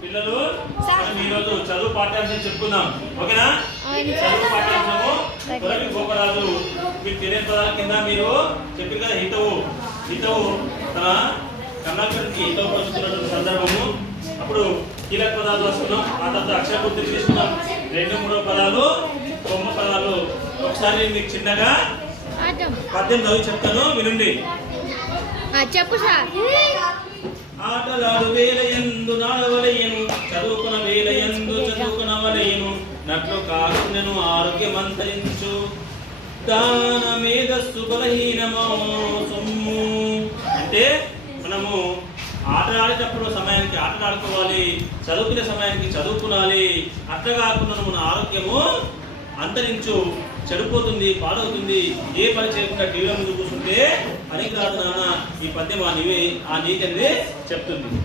పిల్లలు ఈరోజు చదువు పాఠ్యాంశం చెప్పుకుందాం. ఓకేనా? చదువు పాఠ్యాంశము కొరవి గోపరాజు. మీకు తెలియని పదాల కింద మీరు చెప్పారు కదా హితవు హితవు తన కర్ణాకర్కి హితవు పంచుతున్నటువంటి సందర్భము. అప్పుడు కీలక పదాలు వస్తున్నాం ఆ తర్వాత అక్షర గుర్తులు తీసుకున్నాం. రెండు మూడో పదాలు బొమ్మ పదాలు. ఒకసారి మీకు చిన్నగా పద్యం చదివి చెప్తాను వినండి. చెప్పు సార్. ఆటలాడు వేల ఎందు నాడవలయను చదువుకునవలయను నట్లు కాకుండెను ఆరోగ్యమంతరించు దాన మేధస్సు బలహీనమో సొమ్ము. అంటే మనము ఆట ఆడేటప్పుడు సమయానికి ఆటలు ఆడుకోవాలి చదువుకునే సమయానికి చదువుకునాలి. అట్లా కాకుండా మన ఆరోగ్యము అంతరించు. చెడిపోతుంది పాడవుతుంది. ఏ పని చేయకుండా టీవీలో ముందు కూర్చుంటే పనికి రాదు నాన్న. ఈ పద్యం ఆ నీవే ఆ నీతి అనేది చెప్తుంది.